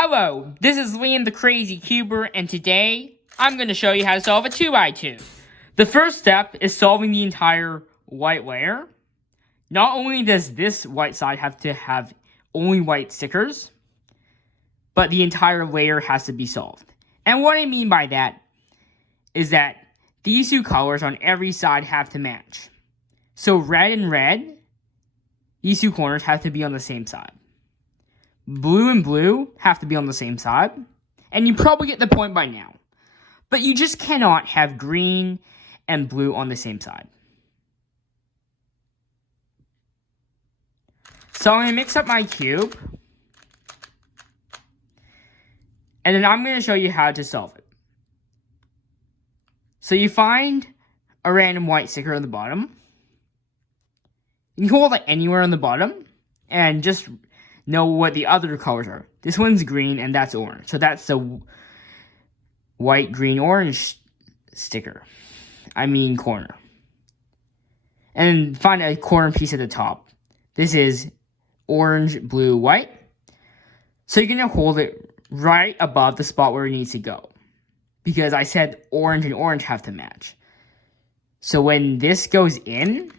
Hello, this is Liam the Crazy Cuber, and today I'm going to show you how to solve a 2x2. The first step is solving the entire white layer. Not only does this white side have to have only white stickers, but the entire layer has to be solved. And what I mean by that is that these two colors on every side have to match. So red and red, these two corners have to be on the same side. Blue and blue have to be on the same side. And you probably get the point by now. But you just cannot have green and blue on the same side. So I'm going to mix up my cube. And then I'm going to show you how to solve it. So you find a random white sticker on the bottom. You can hold it anywhere on the bottom. And just know what the other colors are. This one's green and that's orange. So that's the white, green, orange sticker. I mean corner. And find a corner piece at the top. This is orange, blue, white. So you're going to hold it right above the spot where it needs to go. Because I said orange and orange have to match. So when this goes in,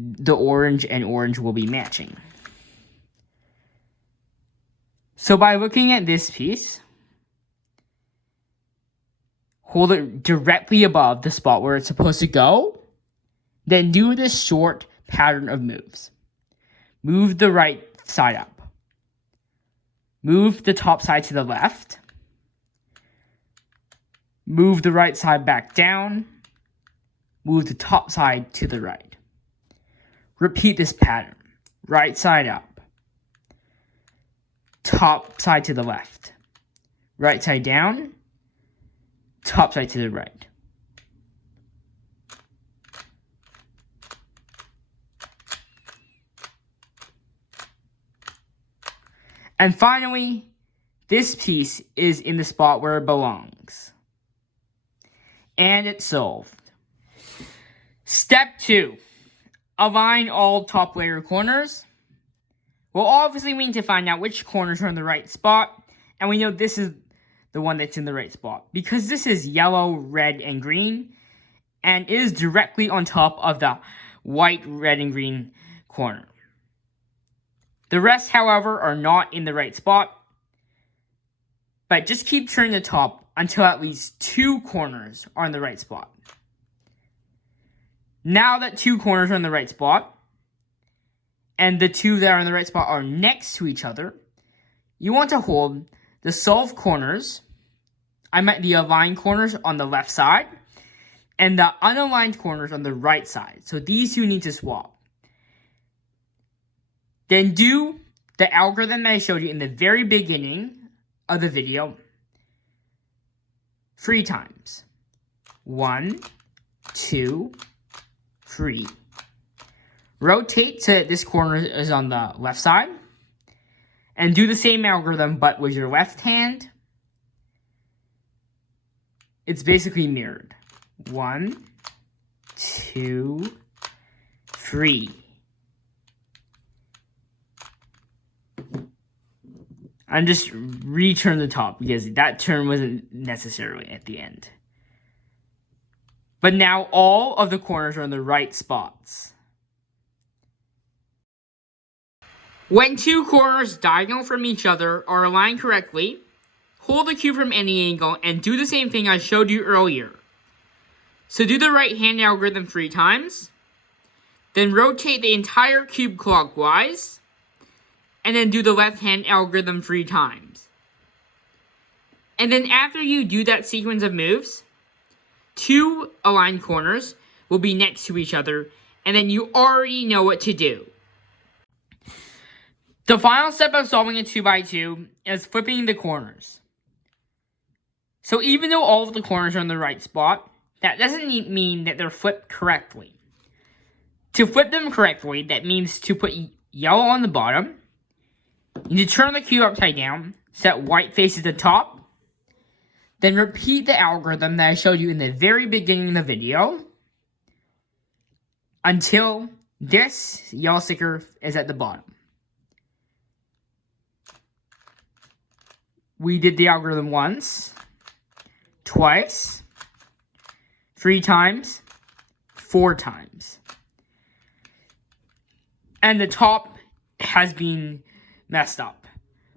the orange and orange will be matching. So by looking at this piece, hold it directly above the spot where it's supposed to go, then do this short pattern of moves. Move the right side up. Move the top side to the left. Move the right side back down. Move the top side to the right. Repeat this pattern. Right side up. Top side to the left. Right side down. Top side to the right. And finally, this piece is in the spot where it belongs. And it's solved. Step 2. Align all top layer corners. Well, obviously we need to find out which corners are in the right spot. And we know this is the one that's in the right spot. Because this is yellow, red, and green. And is directly on top of the white, red, and green corner. The rest, however, are not in the right spot. But just keep turning the top until at least 2 corners are in the right spot. Now that 2 corners are in the right spot, and the 2 that are in the right spot are next to each other, you want to hold the solved corners, the aligned corners on the left side, and the unaligned corners on the right side. So these two need to swap. Then do the algorithm that I showed you in the very beginning of the video 3 times. 1, 2, 3. Rotate so that this corner is on the left side. And do the same algorithm, but with your left hand. It's basically mirrored. 1, 2, 3. And just return the top because that turn wasn't necessarily at the end. But now all of the corners are in the right spots. When 2 corners diagonal from each other are aligned correctly, hold the cube from any angle and do the same thing I showed you earlier. So do the right hand algorithm 3 times, then rotate the entire cube clockwise, and then do the left hand algorithm 3 times. And then after you do that sequence of moves, 2 aligned corners will be next to each other, and then you already know what to do. The final step of solving a 2x2 is flipping the corners. So even though all of the corners are in the right spot, that doesn't mean that they're flipped correctly. To flip them correctly, that means to put yellow on the bottom. You need to turn the cube upside down, so that white faces the top. Then repeat the algorithm that I showed you in the very beginning of the video until this yellow sticker is at the bottom. we did the algorithm once, twice, 3 times, 4 times. And the top has been messed up.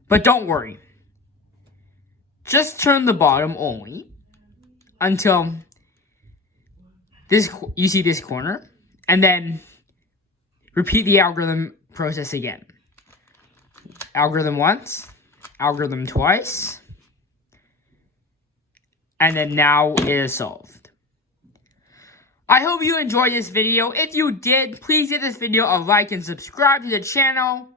But don't worry. Just turn the bottom only until you see this corner. And then repeat the algorithm process again. Algorithm once, algorithm twice, and then now it is solved. I hope you enjoyed this video. If you did, please give this video a like and subscribe to the channel.